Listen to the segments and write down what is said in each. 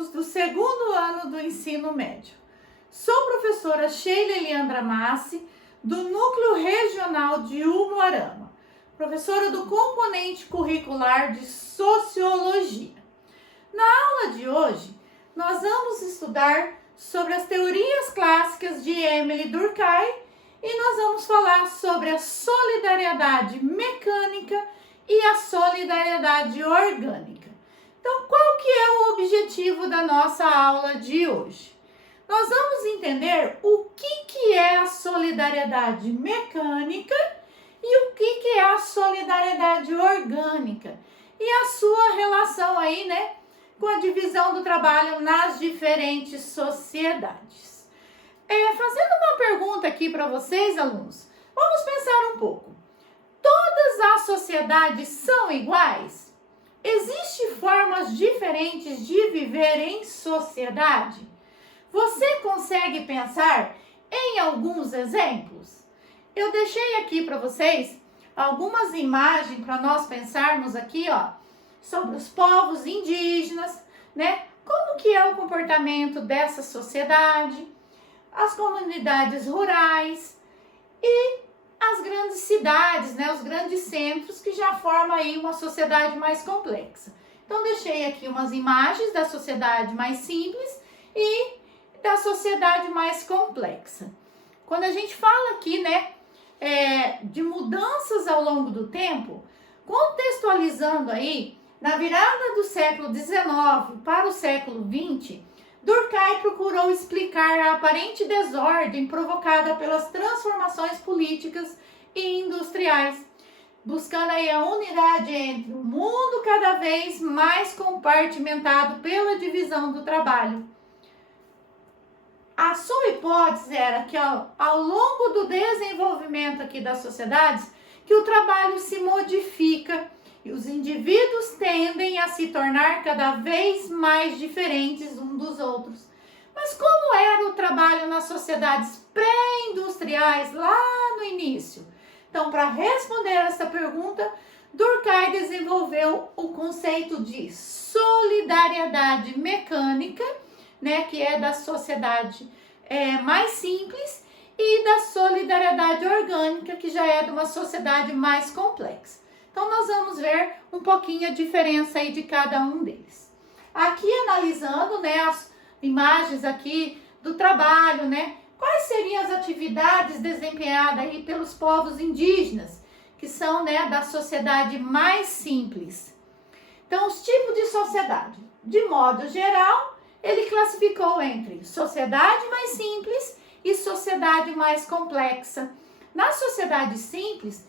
alunos do segundo ano do ensino médio. Sou professora Sheila Eliandra Massi, do Núcleo Regional de Umuarama, professora do componente curricular de Sociologia. Na aula de hoje, nós vamos estudar sobre as teorias clássicas de Émile Durkheim e nós vamos falar sobre a solidariedade mecânica e a solidariedade orgânica. Então, qual que é o objetivo da nossa aula de hoje? Nós vamos entender o que é a solidariedade mecânica e o que é a solidariedade orgânica e a sua relação aí, com a divisão do trabalho nas diferentes sociedades. Fazendo uma pergunta aqui para vocês, alunos, vamos pensar um pouco. Todas as sociedades são iguais? Existem formas diferentes de viver em sociedade? Você consegue pensar em alguns exemplos? Eu deixei aqui para vocês algumas imagens para nós pensarmos aqui, sobre os povos indígenas, Como que é o comportamento dessa sociedade, as comunidades rurais e as grandes cidades, os grandes centros que já formam aí uma sociedade mais complexa. Então, deixei aqui umas imagens da sociedade mais simples e da sociedade mais complexa. Quando a gente fala aqui, de mudanças ao longo do tempo, contextualizando aí, na virada do século XIX para o século XX, Durkheim procurou explicar a aparente desordem provocada pelas transformações políticas e industriais, buscando aí a unidade entre o mundo cada vez mais compartimentado pela divisão do trabalho. A sua hipótese era que ao longo do desenvolvimento aqui das sociedades, que o trabalho se modifica e os indivíduos tendem a se tornar cada vez mais diferentes uns dos outros. Mas como era o trabalho nas sociedades pré-industriais lá no início? Então, para responder essa pergunta, Durkheim desenvolveu o conceito de solidariedade mecânica, que é da sociedade mais simples, e da solidariedade orgânica, que já é de uma sociedade mais complexa. Então, nós vamos ver um pouquinho a diferença aí de cada um deles. Aqui, analisando, as imagens aqui do trabalho, quais seriam as atividades desempenhadas aí pelos povos indígenas, que são, da sociedade mais simples. Então, os tipos de sociedade. De modo geral, ele classificou entre sociedade mais simples e sociedade mais complexa. Na sociedade simples,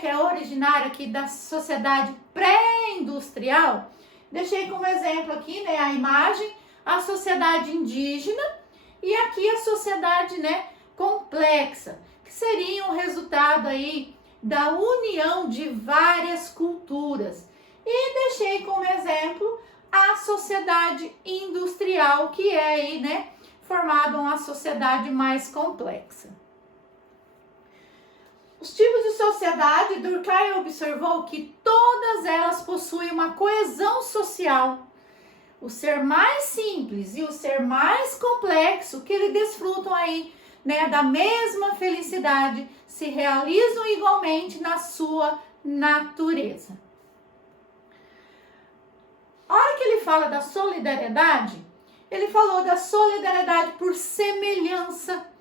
que é originária aqui da sociedade pré-industrial, deixei como exemplo aqui, a imagem, a sociedade indígena e aqui a sociedade, complexa, que seria um resultado aí da união de várias culturas. E deixei como exemplo a sociedade industrial, que é aí, formada uma sociedade mais complexa. Os tipos de sociedade, Durkheim observou que todas elas possuem uma coesão social. O ser mais simples e o ser mais complexo, que eles desfrutam aí, da mesma felicidade, se realizam igualmente na sua natureza. A hora que ele fala da solidariedade, ele falou da solidariedade por semelhança,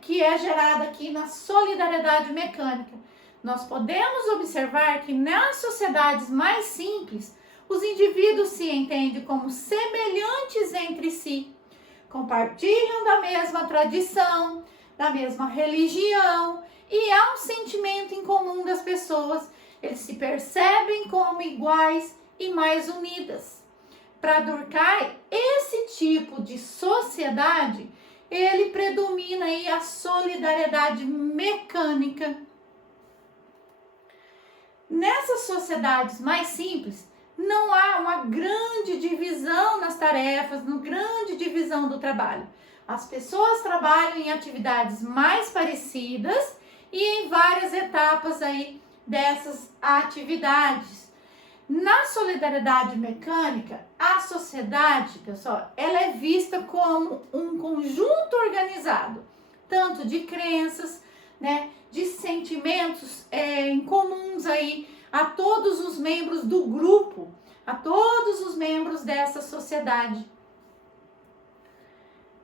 que é gerada aqui na solidariedade mecânica. Nós podemos observar que nas sociedades mais simples, os indivíduos se entendem como semelhantes entre si, compartilham da mesma tradição, da mesma religião e há um sentimento em comum das pessoas. Eles se percebem como iguais e mais unidas. Para Durkheim, esse tipo de sociedade, ele predomina aí a solidariedade mecânica. Nessas sociedades mais simples, não há uma grande divisão nas tarefas, uma grande divisão do trabalho. As pessoas trabalham em atividades mais parecidas e em várias etapas aí dessas atividades. Na solidariedade mecânica, a sociedade, pessoal, ela é vista como um conjunto organizado, tanto de crenças, né, de sentimentos em comuns aí a todos os membros do grupo, a todos os membros dessa sociedade.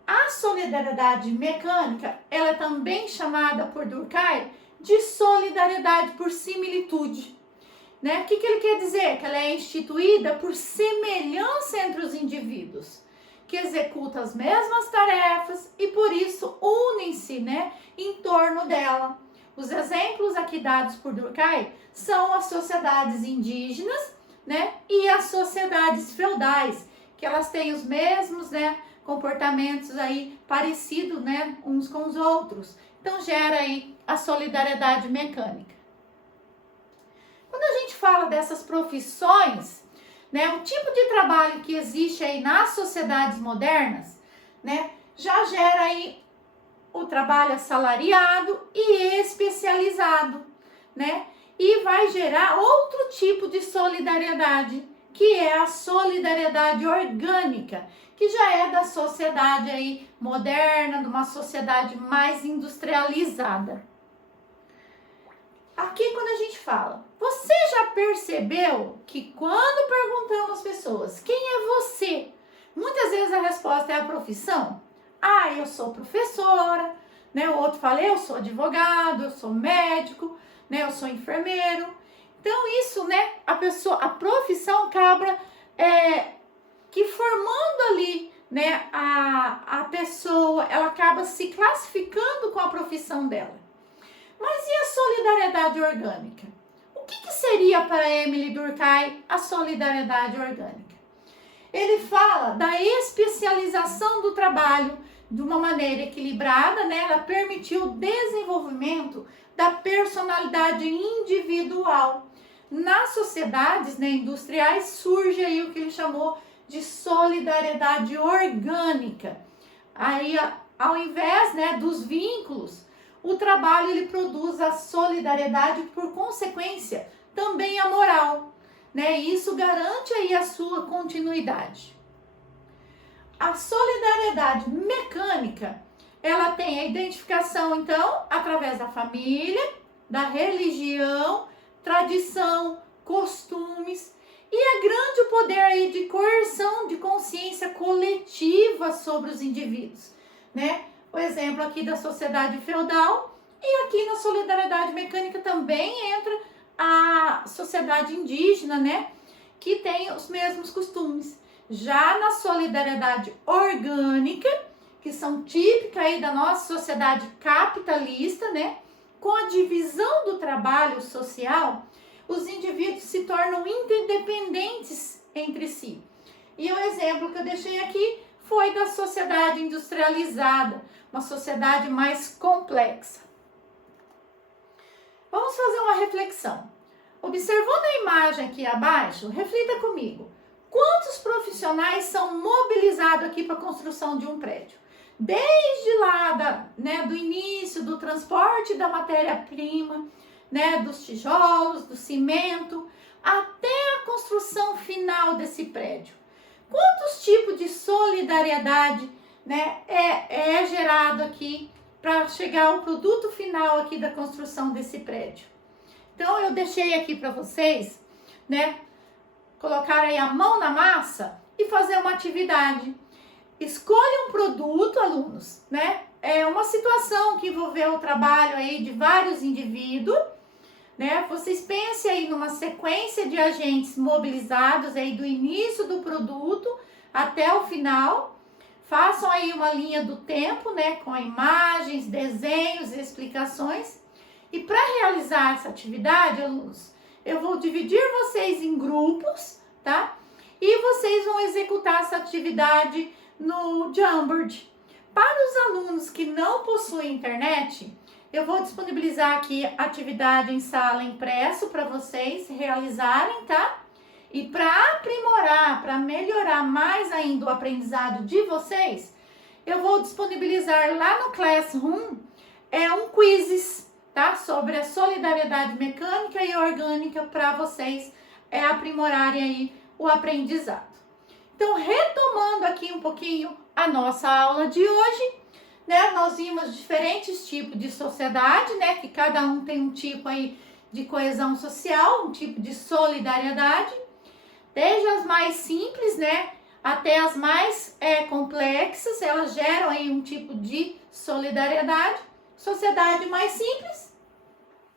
A solidariedade mecânica, ela é também chamada por Durkheim de solidariedade por similitude. Né? O que ele quer dizer? Que ela é instituída por semelhança entre os indivíduos, que executam as mesmas tarefas e por isso unem-se, né, em torno dela. Os exemplos aqui dados por Durkheim são as sociedades indígenas, né, e as sociedades feudais, que elas têm os mesmos, né, comportamentos aí parecidos, né, uns com os outros. Então gera aí a solidariedade mecânica. Quando a gente fala dessas profissões, né, o tipo de trabalho que existe aí nas sociedades modernas, né, já gera aí o trabalho assalariado e especializado, né, e vai gerar outro tipo de solidariedade, que é a solidariedade orgânica, que já é da sociedade aí moderna, de uma sociedade mais industrializada. Aqui quando a gente fala, você já percebeu que quando perguntamos às pessoas, quem é você? Muitas vezes a resposta é a profissão. Ah, eu sou professora, né? O outro fala, eu sou advogado, eu sou médico, né? Eu sou enfermeiro. Então isso, né? A profissão acaba que formando ali, né? A pessoa, ela acaba se classificando com a profissão dela. Mas e a solidariedade orgânica? O que seria para Emile Durkheim a solidariedade orgânica? Ele fala da especialização do trabalho de uma maneira equilibrada, né? Ela permitiu o desenvolvimento da personalidade individual. Nas sociedades, né, industriais surge aí o que ele chamou de solidariedade orgânica. Aí, ao invés, né, dos vínculos, o trabalho ele produz a solidariedade, por consequência, também a moral, né? E isso garante aí a sua continuidade. A solidariedade mecânica, ela tem a identificação, então, através da família, da religião, tradição, costumes e a grande poder aí de coerção de consciência coletiva sobre os indivíduos, né? O exemplo aqui da sociedade feudal, e aqui na solidariedade mecânica também entra a sociedade indígena, né, que tem os mesmos costumes. Já na solidariedade orgânica, que são típicas aí da nossa sociedade capitalista, né, com a divisão do trabalho social, os indivíduos se tornam interdependentes entre si. E o exemplo que eu deixei aqui foi da sociedade industrializada, uma sociedade mais complexa. Vamos fazer uma reflexão. Observando a imagem aqui abaixo, reflita comigo. Quantos profissionais são mobilizados aqui para a construção de um prédio? Desde lá do início do transporte da matéria-prima, né, dos tijolos, do cimento, até a construção final desse prédio. Quantos tipos de solidariedade, né, é gerado aqui para chegar ao produto final aqui da construção desse prédio? Então eu deixei aqui para vocês, né, colocar aí a mão na massa e fazer uma atividade. Escolha um produto, alunos, né? É uma situação que envolveu o trabalho aí de vários indivíduos, né? Vocês pensem aí numa sequência de agentes mobilizados aí do início do produto até o final. Façam aí uma linha do tempo, né? Com imagens, desenhos e explicações. E para realizar essa atividade, alunos, eu vou dividir vocês em grupos, tá? E vocês vão executar essa atividade no Jamboard. Para os alunos que não possuem internet, eu vou disponibilizar aqui a atividade em sala impresso para vocês realizarem, tá? E para aprimorar, para melhorar mais ainda o aprendizado de vocês, eu vou disponibilizar lá no Classroom um quizzes, tá? Sobre a solidariedade mecânica e orgânica para vocês aprimorarem aí o aprendizado. Então, retomando aqui um pouquinho a nossa aula de hoje, né? Nós vimos diferentes tipos de sociedade, né? Que cada um tem um tipo aí de coesão social, um tipo de solidariedade, desde as mais simples, né? Até as mais complexas, elas geram aí um tipo de solidariedade. Sociedade mais simples,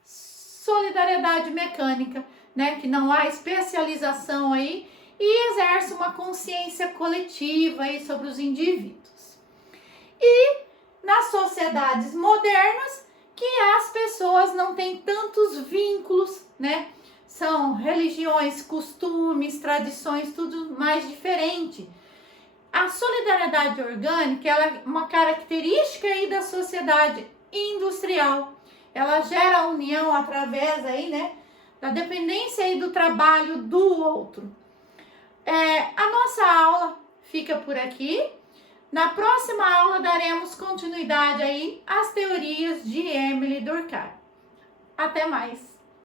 solidariedade mecânica, né? Que não há especialização aí e exerce uma consciência coletiva aí sobre os indivíduos. E nas sociedades modernas, que as pessoas não têm tantos vínculos, né? São religiões, costumes, tradições, tudo mais diferente. A solidariedade orgânica, ela é uma característica aí da sociedade industrial. Ela gera a união através aí, né, da dependência aí do trabalho do outro. A nossa aula fica por aqui. Na próxima aula daremos continuidade aí às teorias de Émile Durkheim. Até mais!